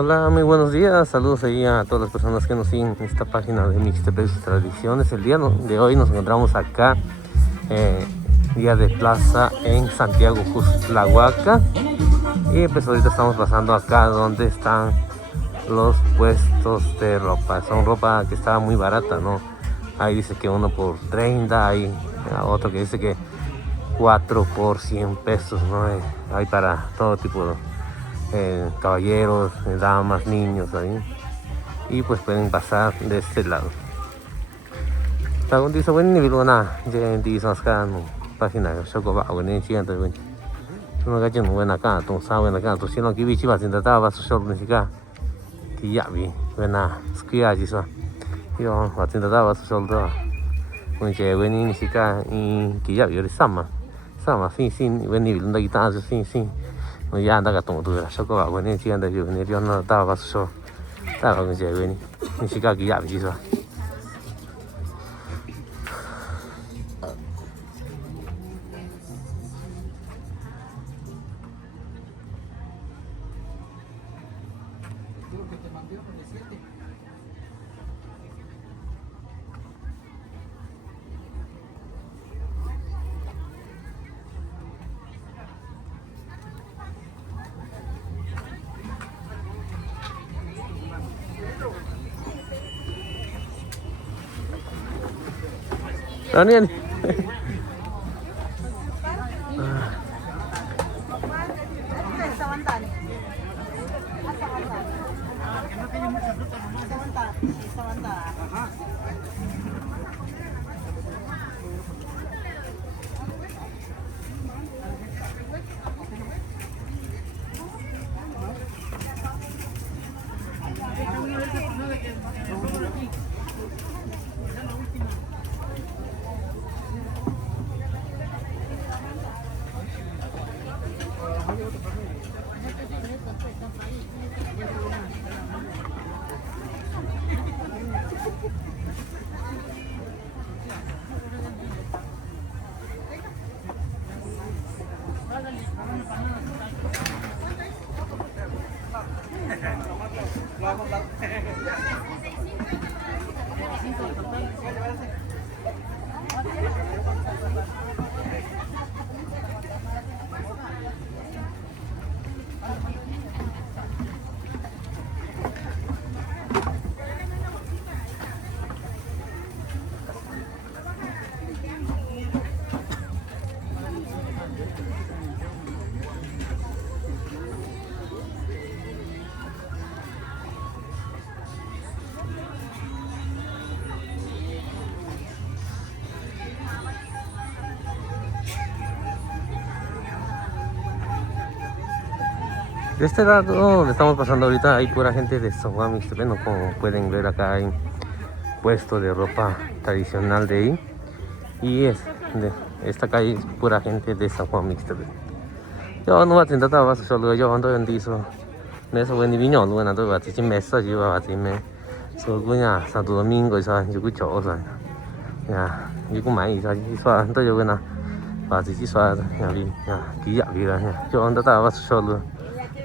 Hola, muy buenos días. Saludos ahí a todas las personas que nos siguen en esta página de Mixtepec y Tradiciones. El día de hoy nos encontramos acá, eh, día de plaza en Santiago, Custlahuaca. Y pues ahorita estamos pasando acá donde están los puestos de ropa. Son ropa que está muy barata, ¿no? Ahí dice que uno por 30, hay otro que dice que 4 por 100 pesos, ¿no? Hay para todo tipo de caballeros, damas, niños ahí. Y pues pueden pasar de este lado. Tagon di sa wen ni bilona, je di sa ska no página yo ko ba wen chi an de wen. No ga jin wen ka tong sa wen ka to sin no ki bi chi ba sin da ta ba so so ni ka. Ki ya bi wen na skia ji sa. Yo ba sin da ta ba so so da. Wen je wen ni si ka ki ya bi ri sama. Sama sin wen ni bilona ki ta so sin. No ya da ka tong du la so ko ba wen chi an de wen ni yo na ta ba so so. Ta ba wen je wen ni si ka ki ya bi ji sa. Ano yan? De este lado donde estamos pasando ahorita hay pura gente de San Juan Mixtepec, ¿no? Como pueden ver acá hay puesto de ropa tradicional de ahí. Y de esta calle es pura gente de San Juan Mixtepec. Yo no voy a intentar trabajar solo, yo ando en diso. Me eso bueno ni vino, no ando va a decir mesa, yo va a decir me. So cuña Santo Domingo esa yo que chao esa. Ya, yo como ahí esa y suave, entonces yo bueno va a decir suave, ya vi, ya, aquí ya vi la, yo ando trabajar solo.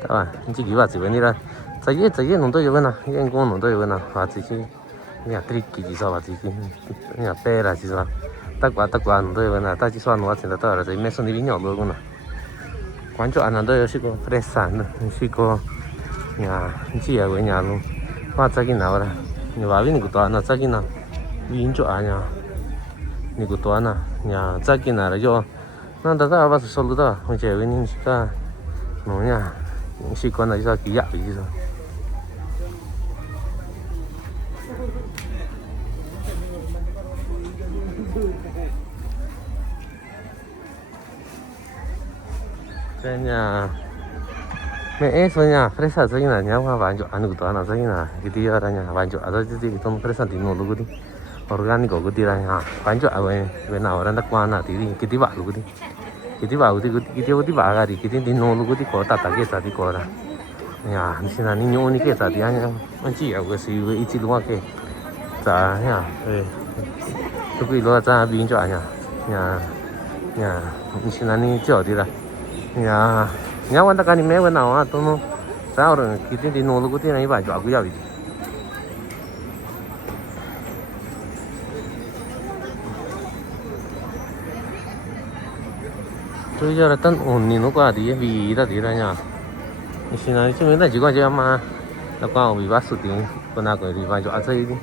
Estaba, ni siquiera va a venir a. Zaye, no estoy yo bueno, y en cómo no estoy bueno, va a decir. Mira, tricky, quizá va a decir. Mira, pera, quizá. Ta qua, no estoy bueno, ta quizá no va a tener toda la me son divino luego una. Cuando ando yo chico fresa, chico. Ya, chi ya güey, ya lo. Va a sacar ahora. Ni va a venir con toda, no sacar nada. Bien yo aña. Ni con toda nada, ya sacar nada yo. No, está va a solo da, oye, venir chica. No, ya. Si con eso aquí ya vi eso. Kayaknya soalnya fresa soalnya nyawa banyak anu gitu anak soalnya gitu ya orangnya banyak atau jadi itu fresa di nol gitu organik gitu lah banyak apa benar orang tak mana tadi gitu pak gitu gitu pak gitu kari gitu di nol gitu kota tak kita di kota ya di sini nih nyoni kita tadi hanya manci ya gue sih gue itu luar ke tak ya tapi luar sana bingung aja ya di sini nih jauh di lah ya nyawa tak kan ini mana tuh sao rồi kita di nulu kuti nai baju aku ya bi tôi giờ là tân ổn nhìn nó qua thì vì đã thì ra nhà xin nói chứ mấy là chỉ qua chơi mà là qua vì bắt sự tiếng còn nào cái thì vài chỗ ăn chơi đi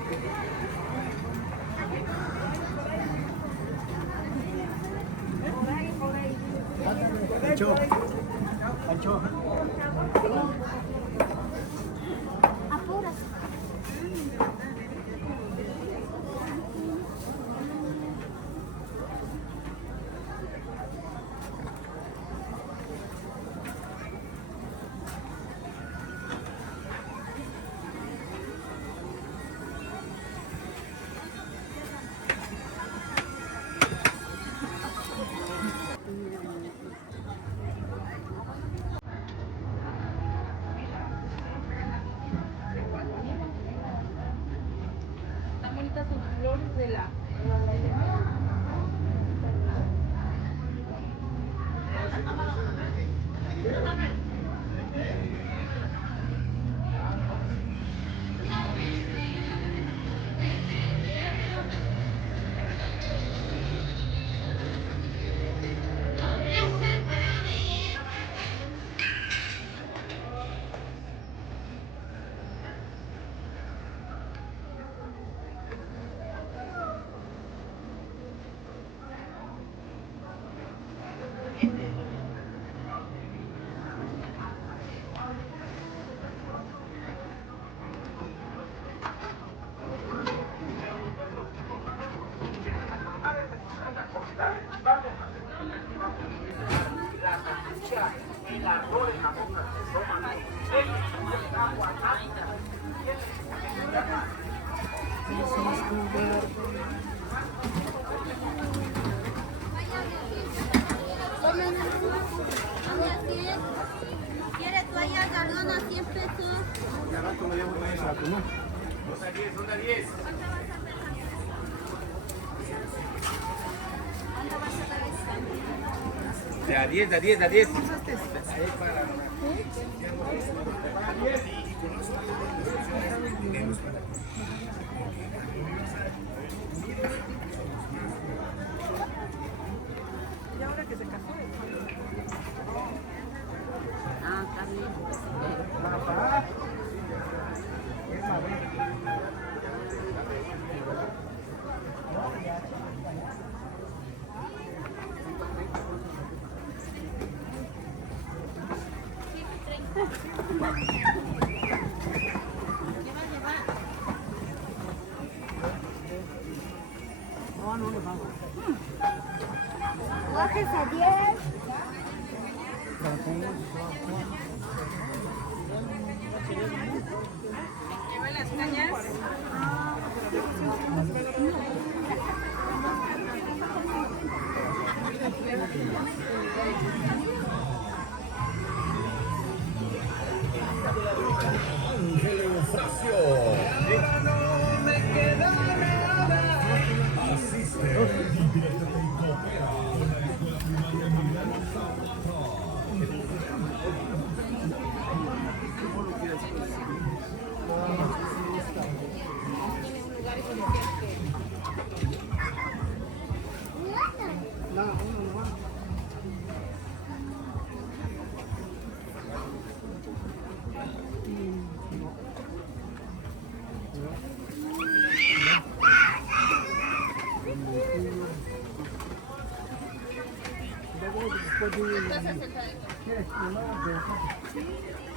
¿Quieres toalla Gardona 100 pesos? De a 10, de a 10, de a 10. ¿Y ahora que se casó? Ah, está bien. Bajes a 10. ¿Lleva las cañas? Ángel Eufrasio. No me queda nada. Asiste, diviértete y coopera con la escuela primaria Emiliano Zapata.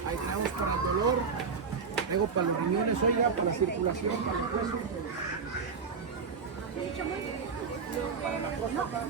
Ahí tenemos para el dolor, luego para los riñones, oiga, para la circulación, para el hueso. Para la próstata.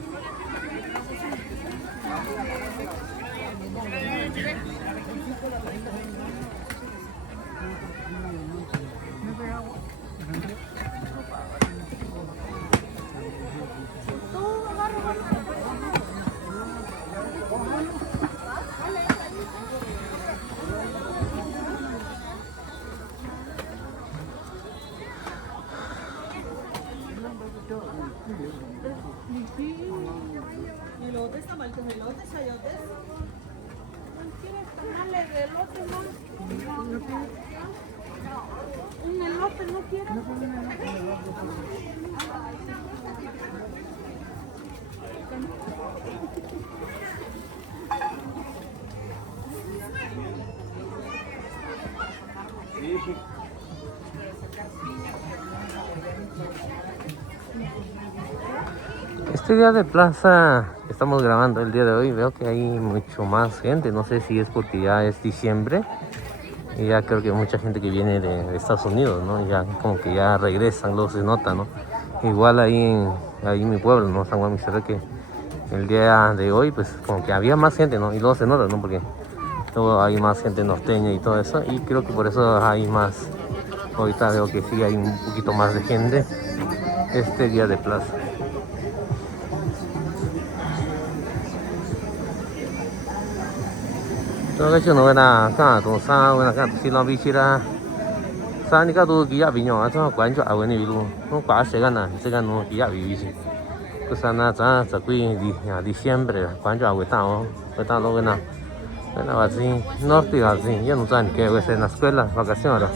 Elotes, tamalitos, elotes, chayotes. ¿Quieres canales de elotes, no? Un elote no quiero. Este día de plaza que estamos grabando el día de hoy, veo que hay mucho más gente. No sé si es porque ya es diciembre y ya creo que mucha gente que viene de Estados Unidos, ¿no? Ya como que ya regresan, luego se nota, ¿no? Igual ahí en mi pueblo, ¿no? San Juan Miserre, que el día de hoy pues como que había más gente, ¿no? Y luego se nota, ¿no? Porque luego hay más gente norteña y todo eso, y creo que por eso hay más. Ahorita veo que sí hay un poquito más de gente este día de plaza. Cho cái trường nó là cả tổ sao là cả xin lo bị chi ra sao như các tôi ký bị nhỏ cho quán cho ở này luôn nó quá sẽ gần nó ký bị gì cái sao na cha quy đi diciembre quán cho ở tao lo cái nào cái nào gì norte là gì yên nó dàn cái cái na escuela vacaciones rồi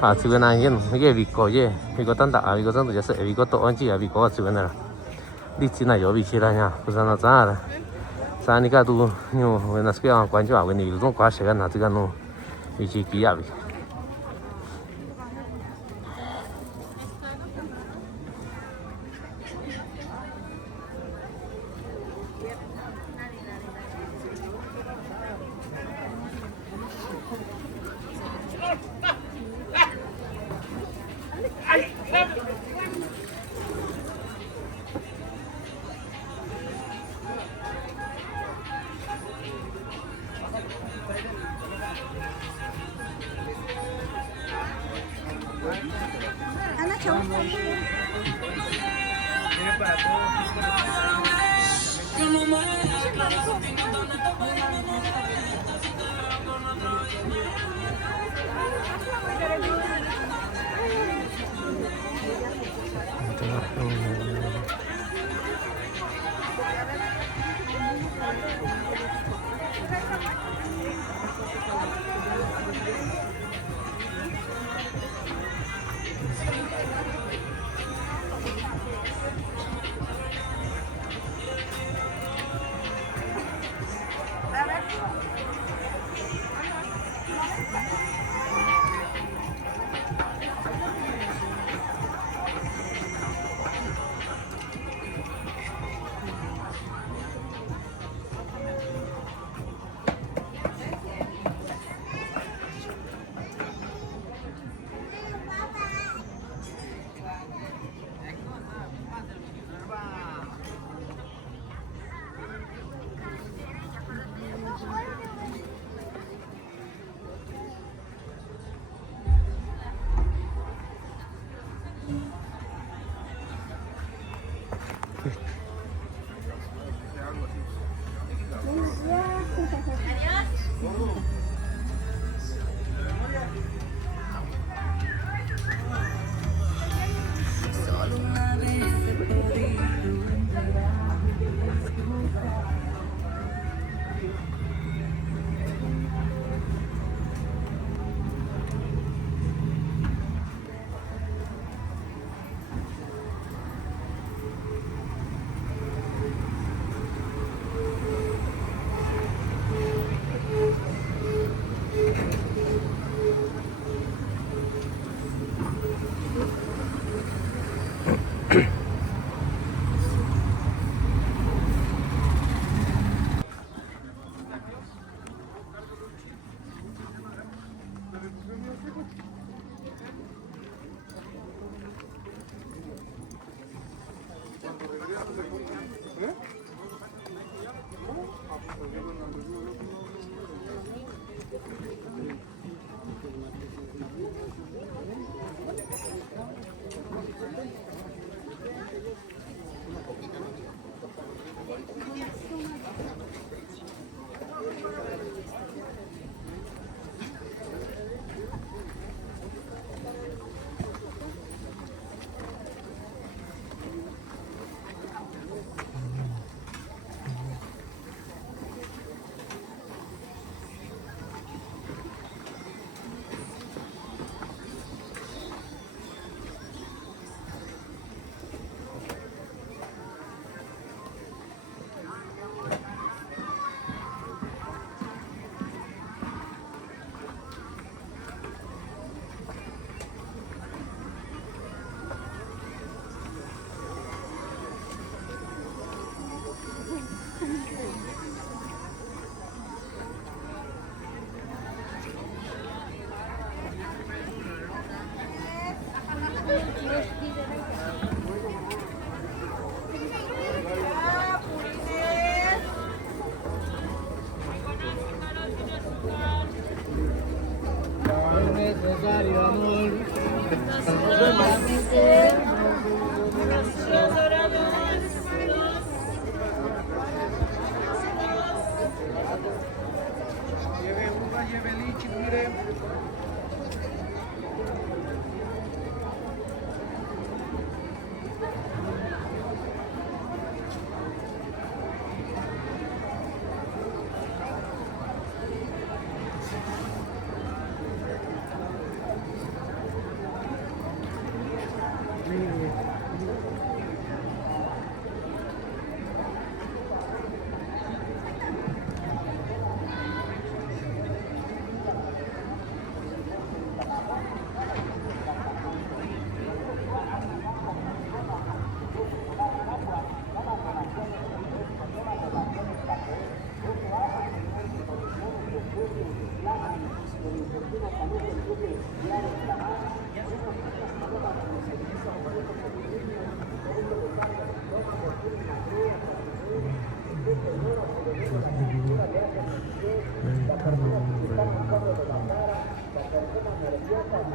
à chỉ bên này yên cái vì có tan tạ vì có tan tự sẽ vì có tổ anh chị vì có chỉ bên này đi chỉ này có bị chi ra nha cái sao na cha là sao như các tôi nhiều bên là cái quán cho ở này nó quá sẽ gần nó vì chỉ ký bị Ana cháu.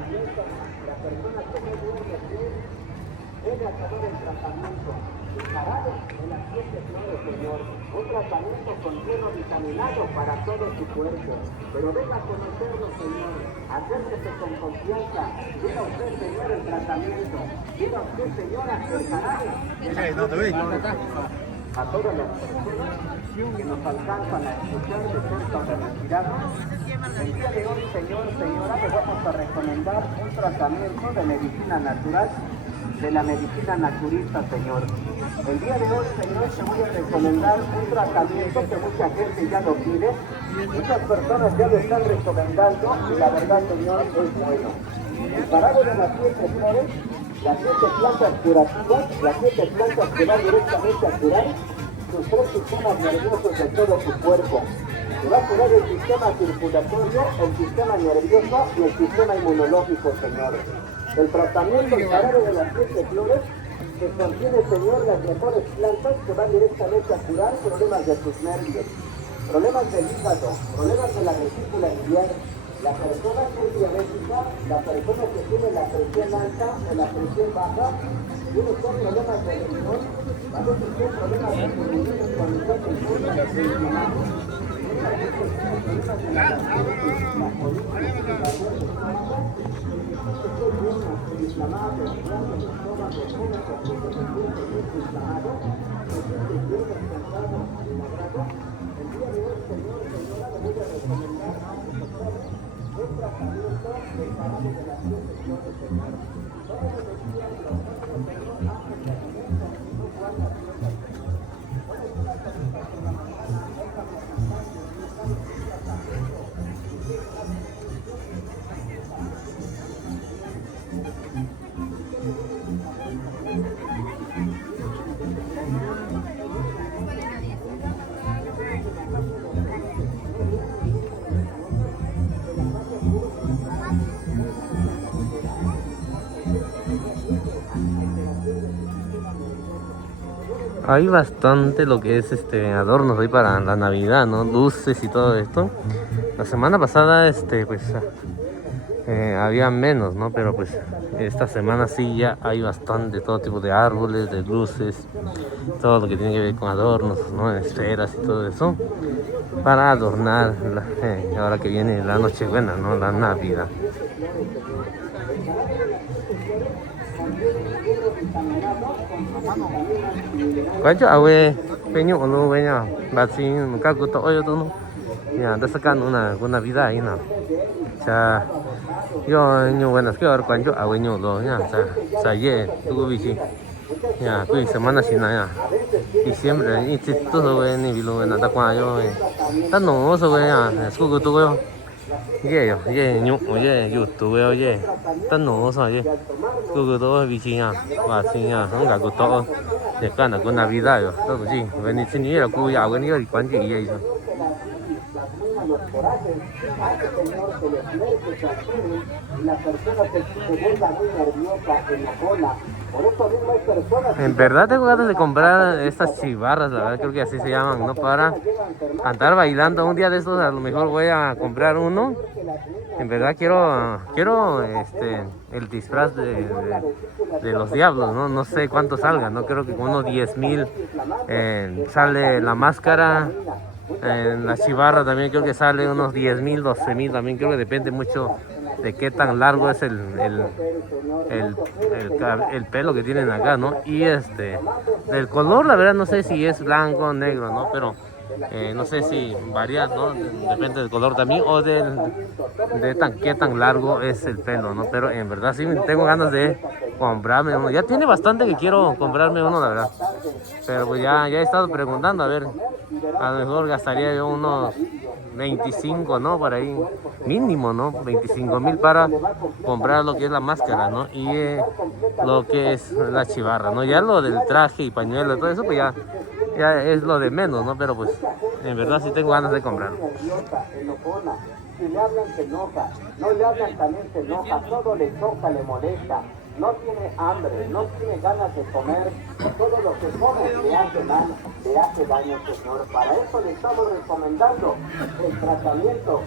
La persona que no duerme bien debe acabar el tratamiento. Jarabe de las 7 flores, Señor. Un tratamiento completo vitaminado para todo su cuerpo. Pero venga a conocerlo, Señor. Acérquese con confianza. Diga usted, Señor, el tratamiento. Diga usted, Señora, el jarabe de las 7 flores. A todas las personas que nos alcanzan a escuchar de cerca de retirados, el día de hoy, Señor, señora, les vamos a recomendar un tratamiento de medicina natural, de la medicina naturista, Señor. El día de hoy, Señor, te voy a recomendar un tratamiento que mucha gente ya lo pide, muchas personas ya lo están recomendando y la verdad, Señor, es bueno. El jarabe de las 7 flores, las 7 plantas curativas, las 7 plantas que van directamente a curar sus 3 sistemas nerviosos de todo su cuerpo. Se va a curar el sistema circulatorio, el sistema nervioso y el sistema inmunológico, señores. El tratamiento del jarabe de las 7 flores que contiene, Señor, las mejores plantas que van directamente a curar problemas de sus nervios, problemas del hígado, problemas de la vesícula biliar. La persona que es diabética, la persona que tiene la presión alta o la presión baja, tiene problemas de riñón, a veces tiene problemas de pulmones cuando está con la presión. Hay bastante lo que es adornos ahí para la Navidad, ¿no? Luces y todo esto. La semana pasada pues había menos, ¿no? Pero pues esta semana sí ya hay bastante, todo tipo de árboles, de luces, todo lo que tiene que ver con adornos, ¿no? Esferas y todo eso, para adornar ahora que viene la Nochebuena, ¿no? La Navidad. Cuánto awe peño no veña basin ka gusto oyo to ya da sacan una vida ahí no cha yo ñu buenas que ahora cuánto awe ñu lo ya sa ye tu bici ya tu semana sina ya diciembre y todo we ni bilo na da kwa yo ta no so we ya su gusto yo ye ñu ye youtube yo ye ta no so ye tu gusto bici ya basin ya không cả gusto để con là con Navidad yo todo sí ven si ni era cuya ven ni cuánto y eso en verdad tengo ganas de comprar estas chivarras, la verdad creo que así se llaman, ¿no? Para andar bailando. Un día de estos a lo mejor voy a comprar uno. En verdad quiero el disfraz de los diablos, ¿no? No sé cuánto salga, no creo que con unos 10,000 sale la máscara. En la chivarra también creo que sale unos 10,000, 12,000, también creo que depende mucho de qué tan largo es el pelo que tienen acá, ¿no? Y del color, la verdad no sé si es blanco o negro, ¿no? Pero no sé si varía, ¿no? Depende del color también o de qué tan largo es el pelo, ¿no? Pero en verdad sí tengo ganas de comprarme uno. Ya tiene bastante que quiero comprarme uno, la verdad. Pero pues ya he estado preguntando, a ver, a lo mejor gastaría yo unos 25, ¿no? Para ahí, mínimo, ¿no? 25,000 para comprar lo que es la máscara, ¿no? Y lo que es la chivarra, ¿no? Ya lo del traje y pañuelo, todo eso, pues ya es lo de menos, ¿no? Pero pues, en verdad sí tengo ganas de comprar. Si le hablan se enoja, no le hablan también se enoja, todo le toca, le molesta, no tiene hambre, no tiene ganas de comer, todo lo que come le hace daño, Señor. Para eso le estamos recomendando el tratamiento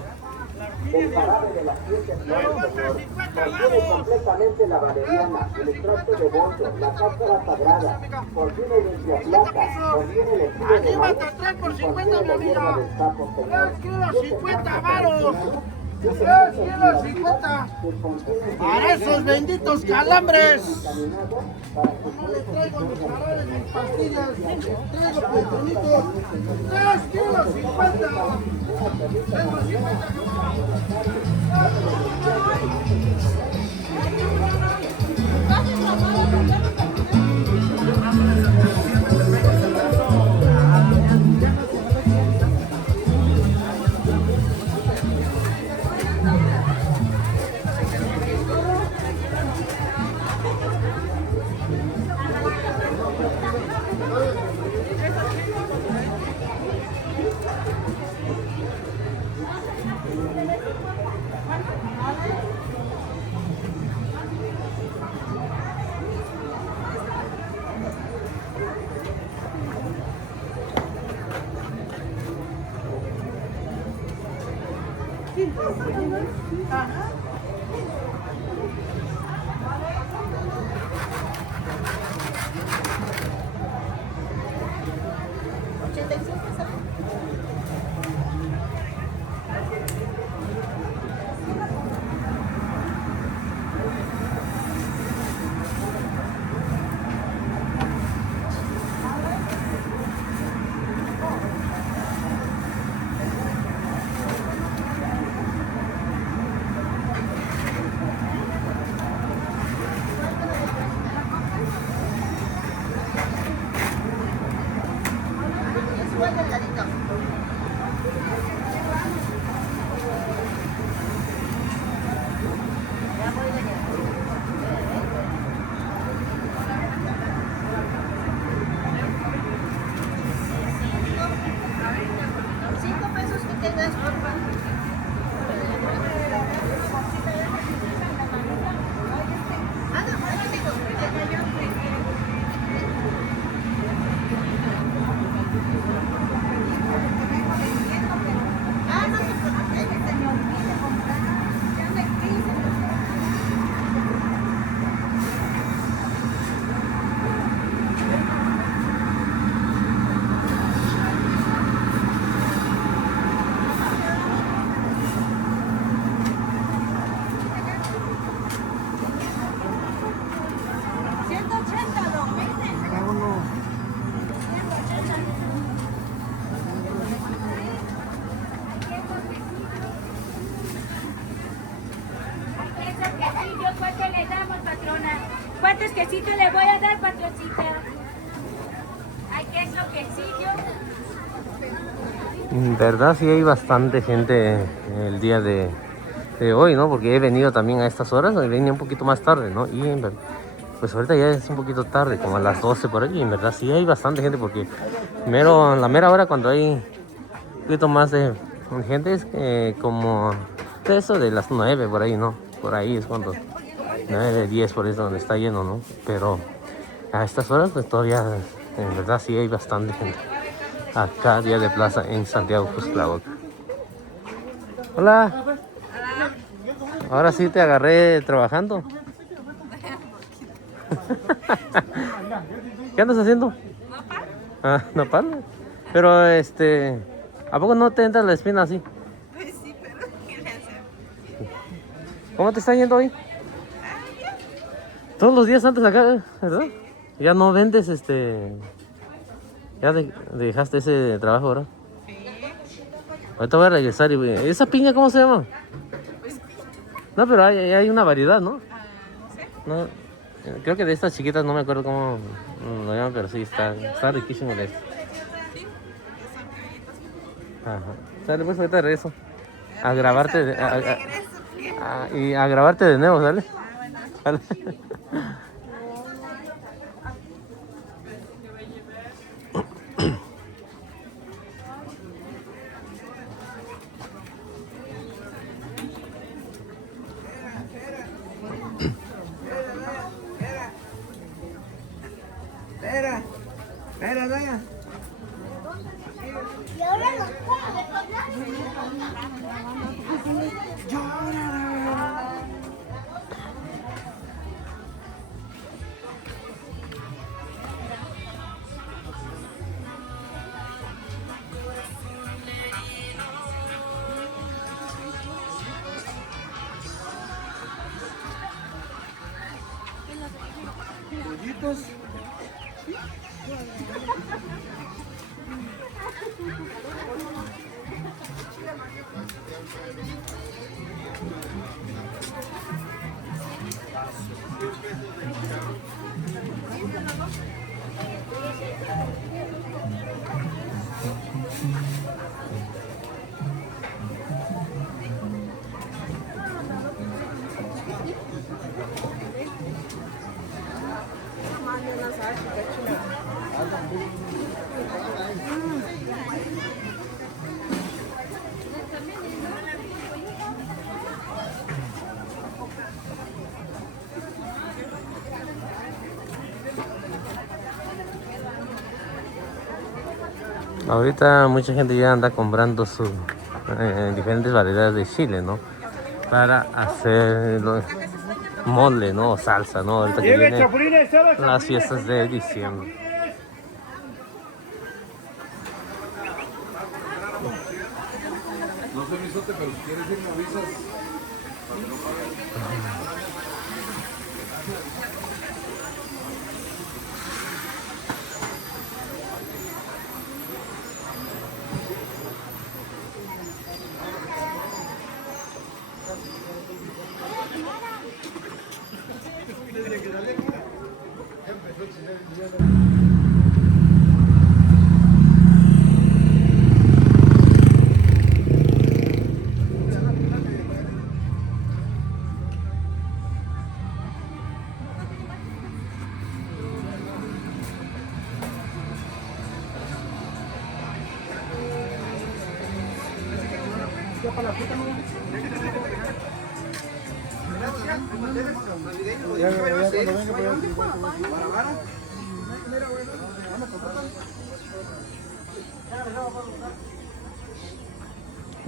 El jarabe de las 7 flores, Señor, contiene completamente la valeriana, el extracto de bollo, la cáscara sagrada, contiene limpiaplata, contiene el estilo de maíz y contiene la hierba del sapo, Señor. 3 kilos 50 varos. 3 kilos 50. Para esos benditos calambres. No les traigo mis jarabes, mis pastillas. Traigo pestonitos. 3 kilos 50. 3 kilos 50. ¿Cuánto le damos, patrona? ¿Cuántos quesitos le voy a dar, patroncita? Hay queso, quesillo. En verdad sí hay bastante gente el día de hoy, ¿no? Porque he venido también a estas horas, venía un poquito más tarde, ¿no? Y en verdad, pues ahorita ya es un poquito tarde, como a las 12 por ahí. Y en verdad sí hay bastante gente porque la mera hora cuando hay un poquito más de gente es como de eso de las 9 por ahí, ¿no? Por ahí es cuando 9, 10 por eso donde está lleno, ¿no? Pero a estas horas pues todavía en verdad sí hay bastante gente acá, día de plaza en Santiago Xtlahuac. Hola. Ahora sí te agarré trabajando. ¿Qué andas haciendo? Nopal. Ah, nopal. Pero ¿a poco no te entra la espina así? Pues sí, pero ¿qué le hacemos? ¿Cómo te está yendo hoy? Todos los días antes acá, ¿verdad? Ya no vendes ya dejaste ese trabajo, ¿verdad? Sí. Ahorita voy a regresar y ¿esa piña cómo se llama? Pues No, pero hay una variedad, ¿no? no sé. No, creo que de estas chiquitas no me acuerdo cómo lo llaman, pero sí, está riquísimo de esto. Sí, son galletas. Ajá. Sale, pues ahorita regreso. A grabarte Regreso. y a grabarte de nuevo, ¿sale? Bueno. ¿Sale? Espera, doña. Y ahora nos Ahorita mucha gente ya anda comprando sus diferentes variedades de chile, ¿no? Para hacer mole, ¿no? O salsa, ¿no? Ahorita que vienen las fiestas de diciembre. No sé, misote, pero si quieres ir me avisas.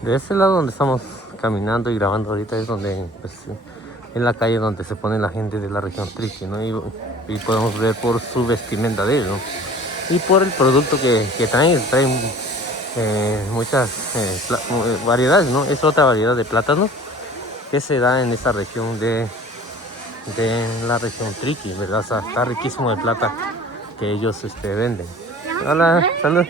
De ese lado donde estamos caminando y grabando ahorita es donde, pues, en la calle donde se pone la gente de la región Triqui, ¿no? Y podemos ver por su vestimenta de ellos, ¿no? Y por el producto que traen muchas variedades, ¿no? Es otra variedad de plátanos que se da en esta región de la región Triqui, ¿verdad? O sea, está riquísimo de plata que ellos venden. Hola, saludos.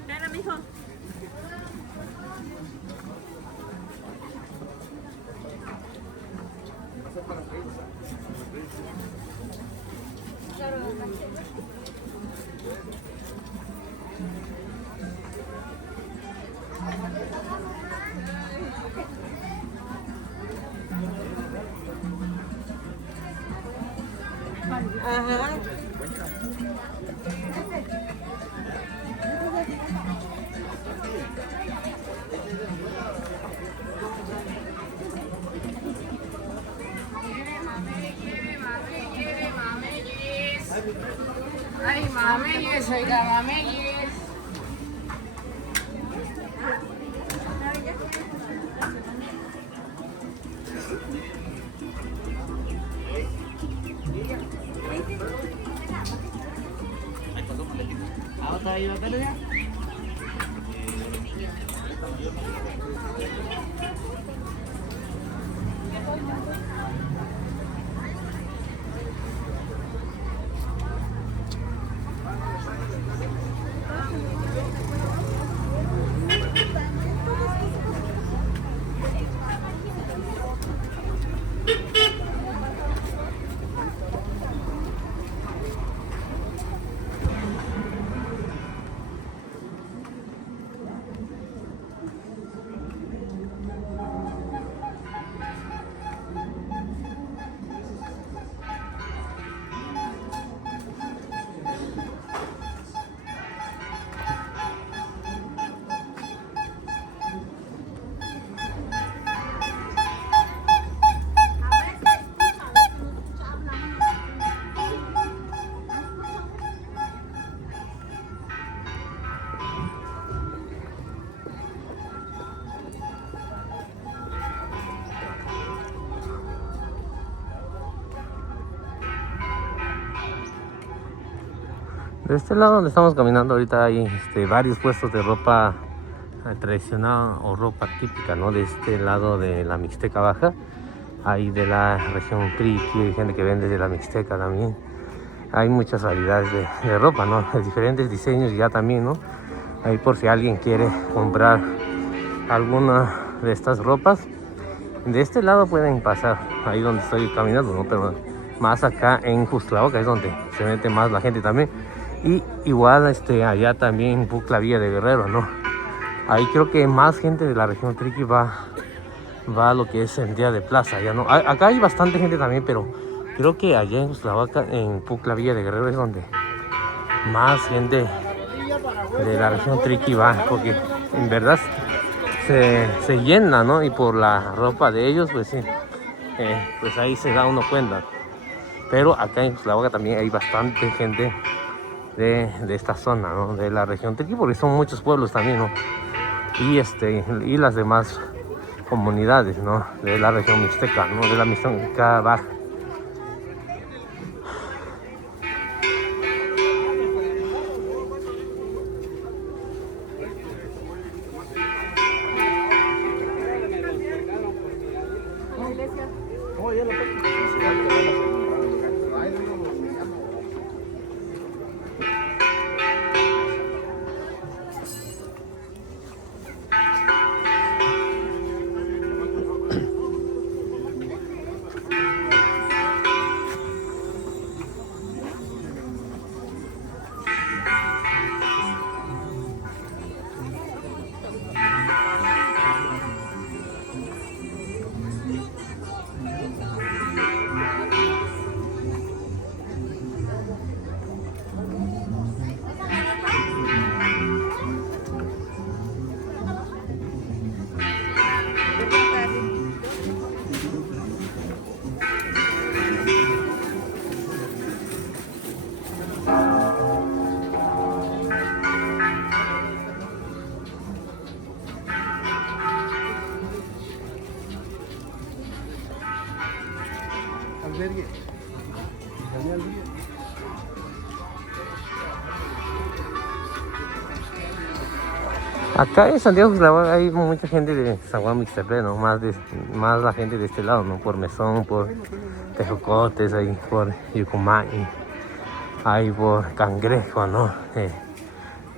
Espera, mijo. Ajá. Mameyes, oiga, mameyes. De este lado donde estamos caminando ahorita hay varios puestos de ropa tradicional o ropa típica, ¿no? De este lado de la Mixteca Baja, hay de la región Triqui, hay gente que vende de la Mixteca también. Hay muchas variedades de ropa, ¿no? De diferentes diseños ya también, ¿no? Ahí por si alguien quiere comprar alguna de estas ropas, de este lado pueden pasar, ahí donde estoy caminando, ¿no? Pero más acá en Juxtlahuaca es donde se mete más la gente también. Y igual allá también en Pucla Villa de Guerrero, ¿no? Ahí creo que más gente de la región Triqui va a lo que es el día de plaza, ya no. Acá hay bastante gente también, pero creo que allá en Juxtlahuaca, en Pucla Villa de Guerrero es donde más gente de la región Triqui va, porque en verdad se llena, ¿no? Y por la ropa de ellos, pues sí, pues ahí se da uno cuenta. Pero acá en Juxtlahuaca también hay bastante gente de esta zona, ¿no? De la región Triqui, porque son muchos pueblos también, ¿no? Y las demás comunidades, ¿no? De la región Mixteca, ¿no? De la Mixteca Baja. Acá en Santiago Juxtlahuaca hay mucha gente de San Juan Mixtepec, ¿no? Más la gente de este lado, ¿no? Por Mesón, por Tejocotes, ahí por Yucumán, ahí por Cangrejo, ¿no?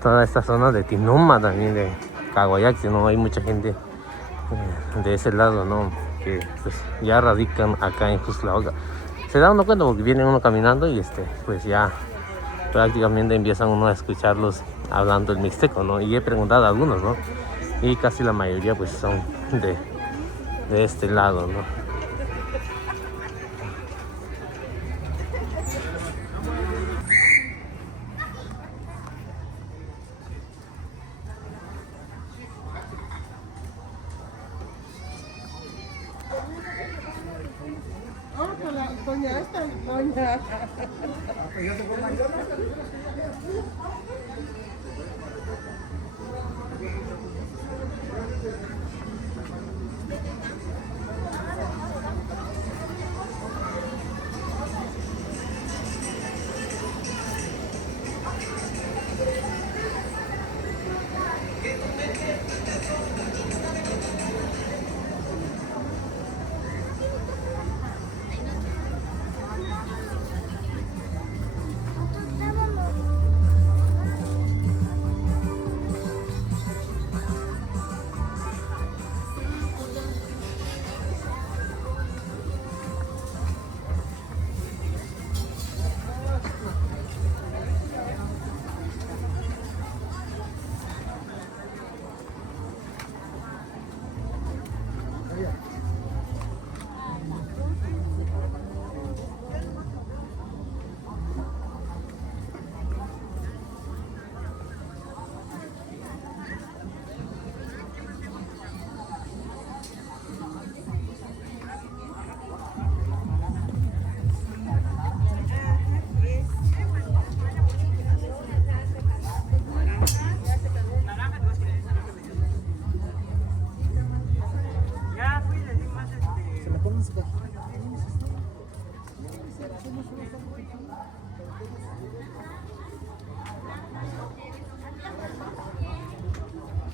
Toda esta zona de Tinuma también, de Caguayaxi, ¿no? Hay mucha gente de ese lado, ¿no? Que pues ya radican acá en Juxtlahuaca. Se da uno cuenta porque viene uno caminando y pues ya prácticamente empiezan uno a escucharlos hablando el mixteco, ¿no? Y he preguntado a algunos, ¿no? Y casi la mayoría pues son de este lado, ¿no? Con la doña esta, doña.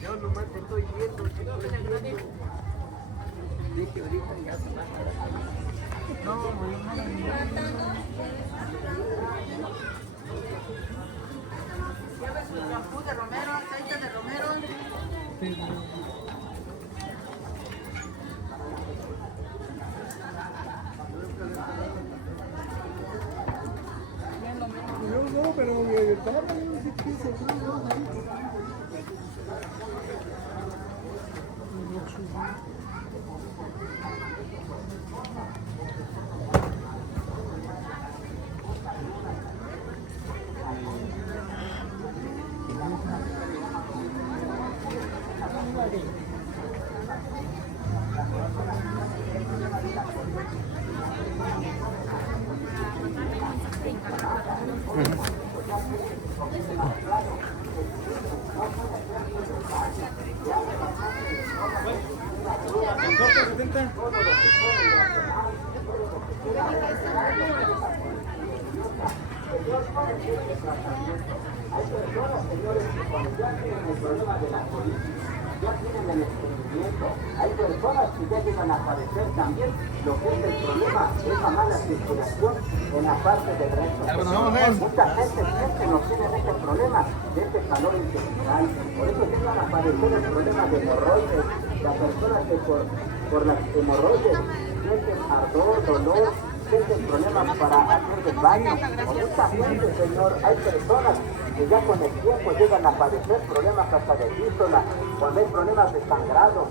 Yo nomás te estoy viendo, te estoy viendo. Dije ahorita ya se va a... Lleve su champú de romero, aceite de romero. Yo no, pero estaba poniendo ese piso. Hay personas, señores, que cuando ya tienen el problema de la COVID, ya tienen el estreñimiento. Hay personas que ya llegan a padecer también lo que es el problema de esa mala circulación en la parte del recto. Mucha gente siempre no tiene este problema de este calor intestinal. Por eso llegan a padecer el problema de hemorroides. Las personas que por las hemorroides sienten ardor, dolor, sienten problemas para hacer el baño. O mucha gente, señor, hay personas que ya con el tiempo llegan a padecer problemas hasta de fístula, cuando hay problemas de sangrado.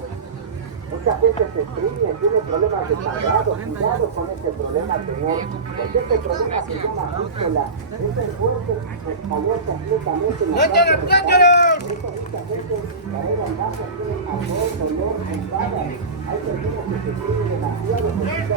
Mucha gente se estreñe, tiene problemas de sangrado. Cuidado con este problema, señor, porque este problema se llama fístula. Es el fuerte que cayó completamente en la parte del cuerpo. Por eso mucha gente cae al bajo, tiene ardor, dolor, puntada. Hay personas que se estreñen demasiado porque ya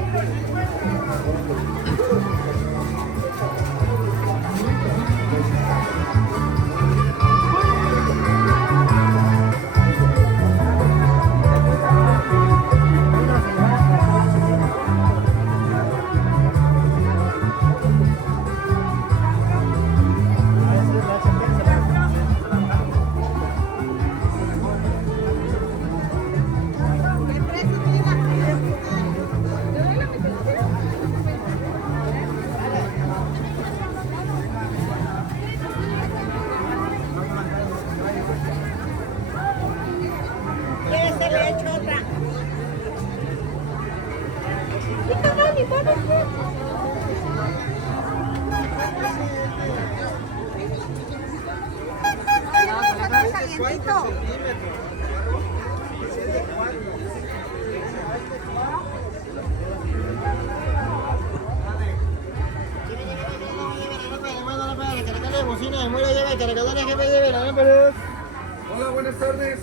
Hola, buenas tardes.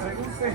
Pregunte.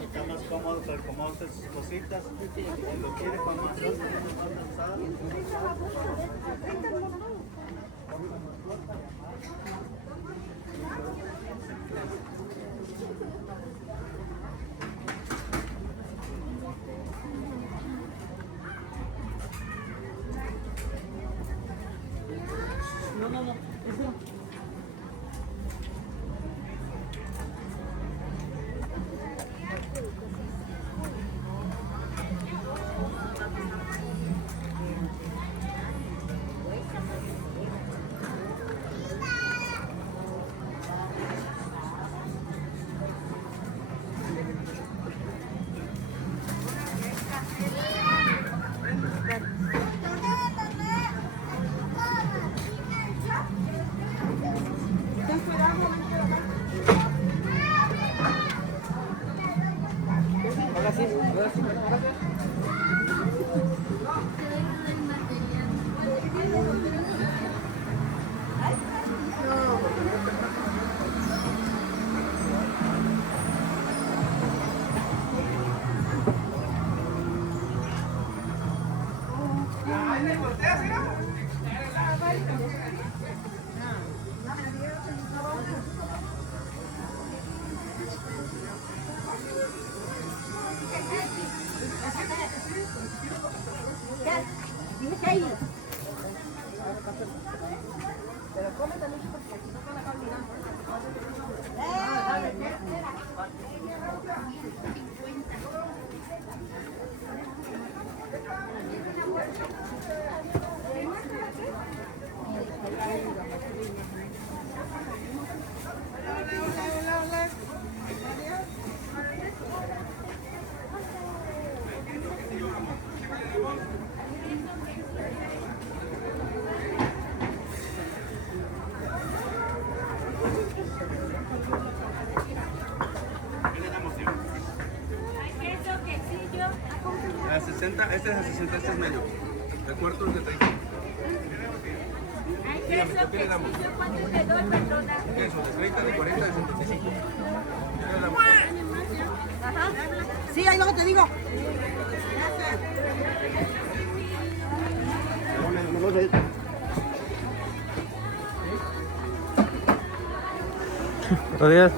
Está más cómodo para acomodarse sus cositas. Si lo quiere con más avanzado. A 60, este es a 60, este es medio. El cuarto es de 30. Dígame, ¿qué le damos? ¿Cuánto te doy, patrona? Eso, de 30, de 40, de 75. ¿Qué le damos? Ajá. Sí, ahí luego te digo. Buenos días.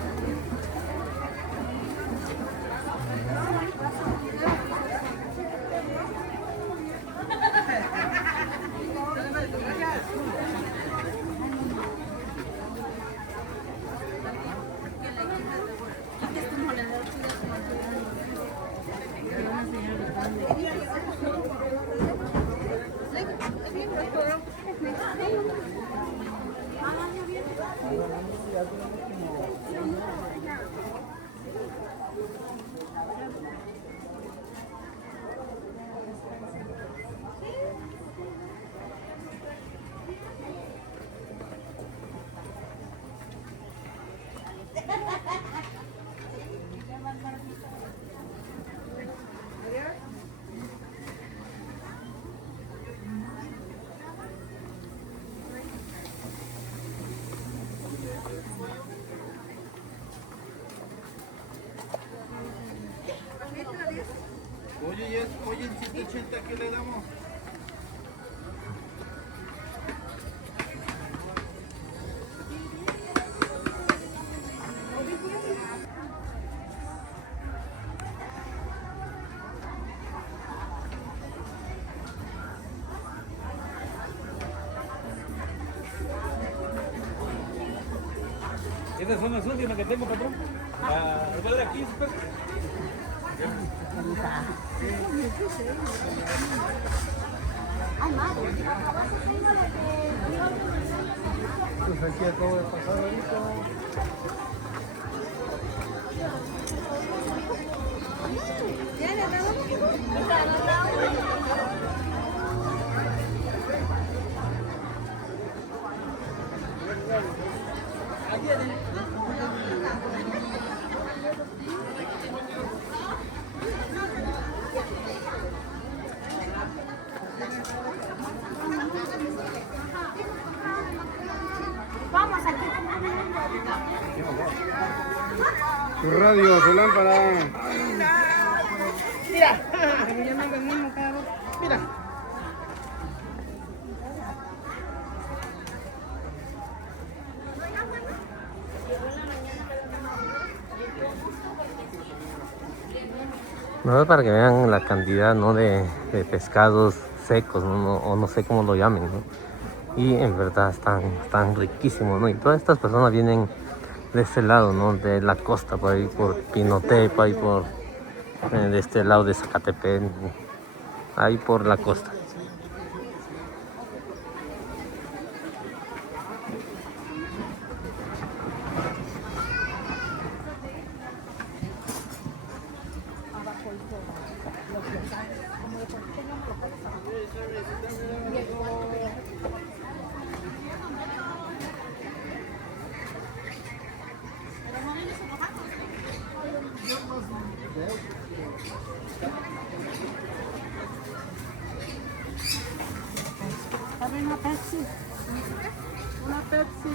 Oye, ¿y es pollo en 180 qué le damos? Estas son las últimas que tengo, patrón. ¿Voy a dar 15 pesos? Pues aquí acabo de pasar ahorita. Vamos aquí. Tu radio, tu lámpara. Mira. Mira. No es para que vean la cantidad, ¿no?, de pescados secos, ¿no? O no sé cómo lo llamen, ¿no? Y en verdad están riquísimos, ¿no? Y todas estas personas vienen de este lado, ¿no? De la costa, por ahí por Pinoté, por ahí por de este lado de Zacatepec, ahí por la costa. Dame una Pepsi. Una Pepsi.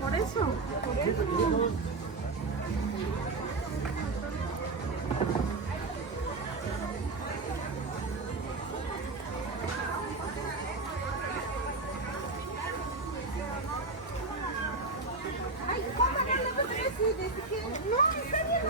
Por eso. Ay, ¿cómo que no te decides? No, está bien.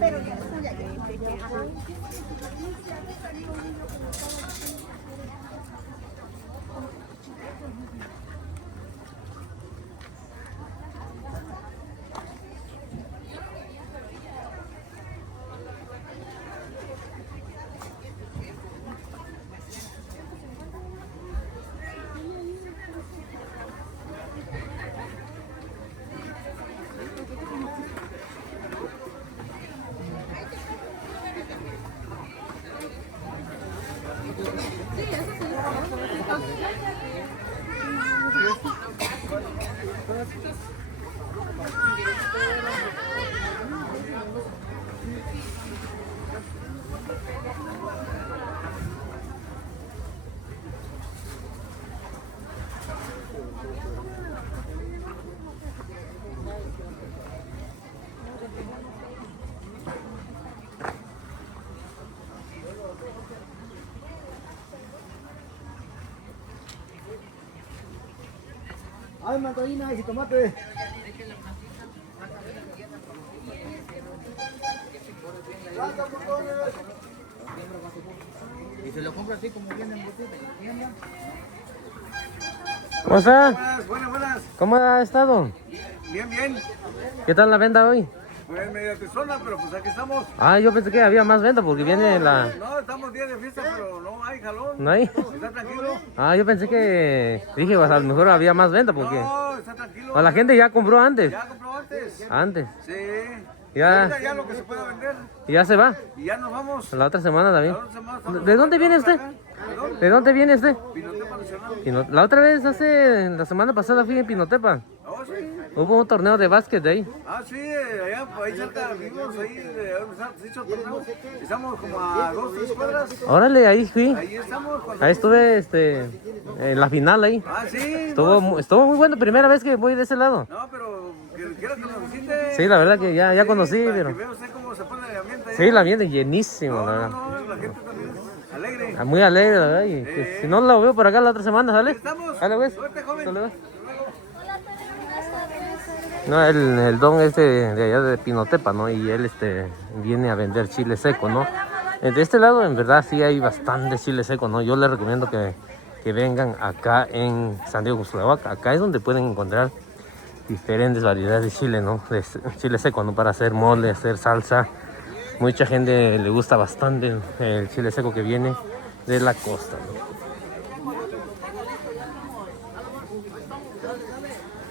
Pero ya está ya. Ay, mandarina y tomate. Y se lo compra así como viene en botella. ¿Cómo está? Buenas. ¿Cómo ha estado? Bien. ¿Qué tal la venta hoy? Pues media tesona, pero pues aquí estamos. Ah, yo pensé que había más venta porque viene la... No, estamos días de fiesta, pero no hay jalón. ¿No hay? Está tranquilo. Ah, yo pensé que... Dije, pues a lo mejor había más venta porque... No, está tranquilo. O la gente ya compró antes. Ya compró antes. Antes. Sí. Ya. Ahorita ya lo que se pueda vender. ¿Y ya se va? Y ya nos vamos. La otra semana también. La otra semana estamos ¿De dónde viene usted? acá. ¿Perdón? ¿De dónde viene usted? Pinotepa Nacional. La otra vez, la semana pasada fui en Pinotepa. Oh, sí. Hubo un torneo de básquet de ahí. Ah, sí, allá ahí cerca vivimos, ahí estamos como a 2-3 cuadras. Órale, ahí fui. Ahí estamos. Ahí estuve en la final ahí. Ah, sí. Estuvo muy bueno, primera vez que voy de ese lado. No, pero quiero que nos visite. Sí, la verdad que ya conocí, para pero... que vea usted cómo se pone el ambiente. Sí, la ambiente llenísimo, la verdad. No, la gente también es alegre. Ah, muy alegre, la verdad. Y pues, si no la veo por acá la otra semana, ¿sale? Estamos. Dale, pues. Suerte, joven. Hasta luego. No, el don de allá de Pinotepa, ¿no? Y él viene a vender chile seco, ¿no? De este lado, en verdad, sí hay bastante chile seco, ¿no? Yo les recomiendo que vengan acá en Santiago Cuxtlahuaca. Acá es donde pueden encontrar diferentes variedades de chile, ¿no? De chile seco, ¿no? Para hacer mole, hacer salsa. Mucha gente le gusta bastante el chile seco que viene de la costa, ¿no?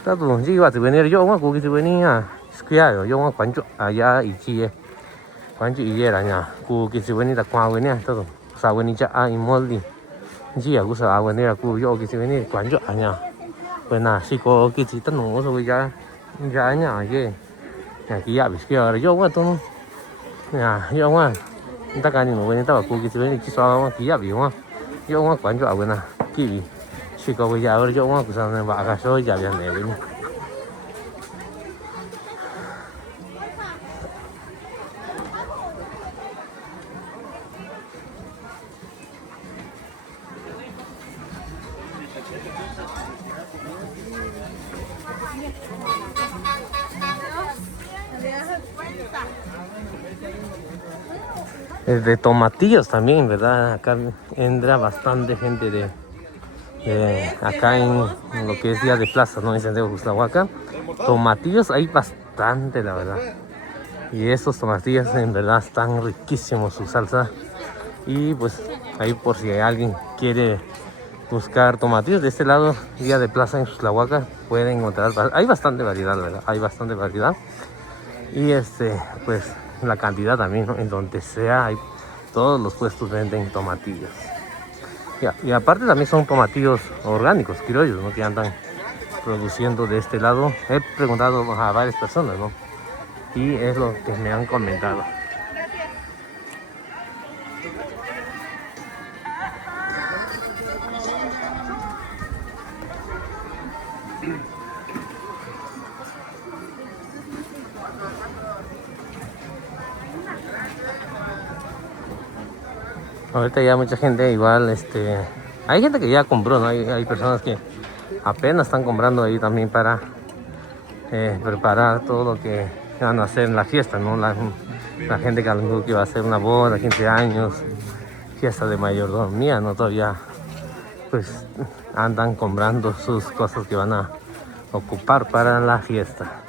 Tado, sí, va a venir yo, que se venía, escuchado, yo cuando allá y chile, cuando y era ya, que se venía cuando venía todo, sa venía ya y molde, sí, gusta venir yo que se venía cuando allá, pues nada, sí, que si tan no, so ya allá, aquí ya ves que ahora yo todo, ya, yo está cayendo, venía estaba que se venía quizá aquí ya vio, yo cuando venía, aquí chico bây giờ yo que se va a số ya bien này bên de tomatillos también, ¿verdad? Acá entra bastante gente de acá en lo que es Día de Plaza, ¿no? En Santiago Cuxtlahuaca. Tomatillos hay bastante, la verdad. Y estos tomatillos en verdad están riquísimos, su salsa. Y pues ahí por si alguien quiere buscar tomatillos de este lado, Día de Plaza en Cuxtlahuaca, pueden encontrar. Hay bastante variedad, la verdad. Hay bastante variedad. Y pues la cantidad también, ¿no? En donde sea, todos los puestos venden tomatillos. Y aparte también son tomatillos orgánicos, criollos, ¿no? Que andan produciendo de este lado. He preguntado a varias personas, ¿no? Y es lo que me han comentado. Ahorita ya mucha gente igual, hay gente que ya compró, ¿no? Hay personas que apenas están comprando ahí también para preparar todo lo que van a hacer en la fiesta, ¿no? La gente que a lo mejor que va a hacer una boda, 15 años, fiesta de mayordomía, ¿no? Todavía pues andan comprando sus cosas que van a ocupar para la fiesta.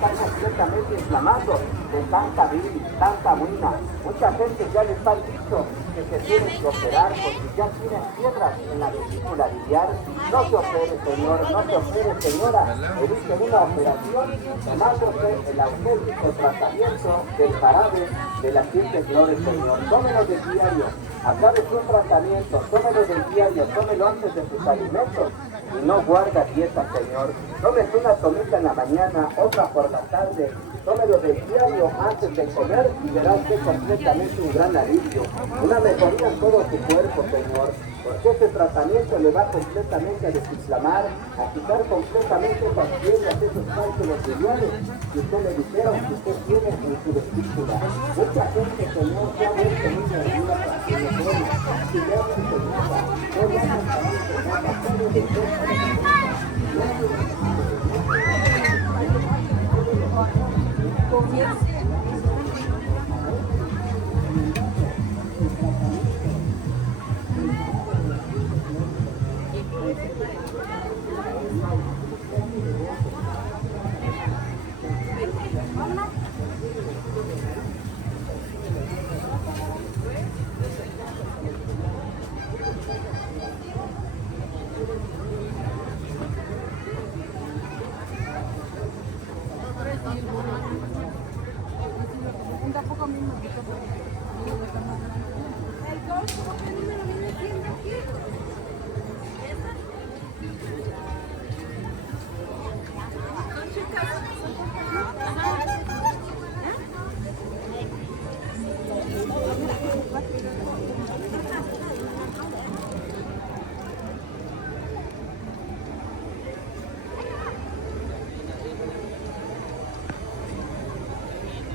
Están completamente inflamados de tanta bilis, tanta ruina. Mucha gente ya les ha dicho que se tienen que operar porque ya tienen piedras en la vesícula biliar. No se opere, señor, no se opere, señora. Evite una operación tomándose el auténtico tratamiento del jarabe de las 7 flores, señor. Tómelo de diario, acabe su tratamiento, tómelo de diario, tómelo antes de sus alimentos. Y no guarda dieta, señor. Tómese una tomita en la mañana, otra por la tarde. Tómelo del diario antes de comer y verá usted completamente un gran alivio. Una mejoría en todo su cuerpo, señor. Porque este tratamiento le va completamente a desinflamar, a quitar completamente esas piedras, esos cálculos biliares que usted le dijeron que usted tiene en su vesícula. Mucha gente, señor,